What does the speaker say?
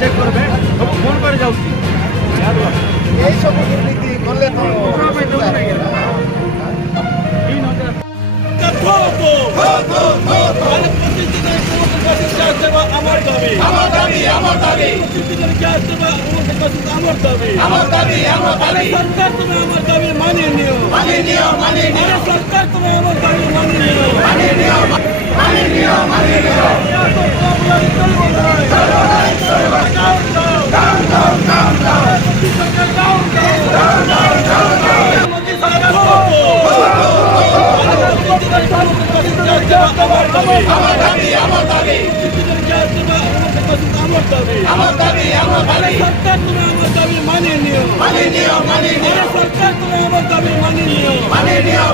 Check করবে phone করে যাচ্ছি এইসব দুর্নীতি করলে তো আমার দাবি আমার দাবি আমার দাবি আমার দাবি আমার দাবি সরকার তুমি আমার দাবি মানিয়ে নিও মানিয়ে নিও মানিয়ে নিও সরকার তুমি আমার দাবি মানিয়ে নিও মানিয়ে নিও মানিয়ে নিও মানিয়ে নিও আমার দাবি আমার দাবি আমার দাবি আমার দাবি সরকার তুমি আমার দাবি মানিয়ে নিও মানিয়ে নিও মানিয়ে নিও সরকার তুমি আমার দাবি মানিয়ে নিও মানিয়ে নিও।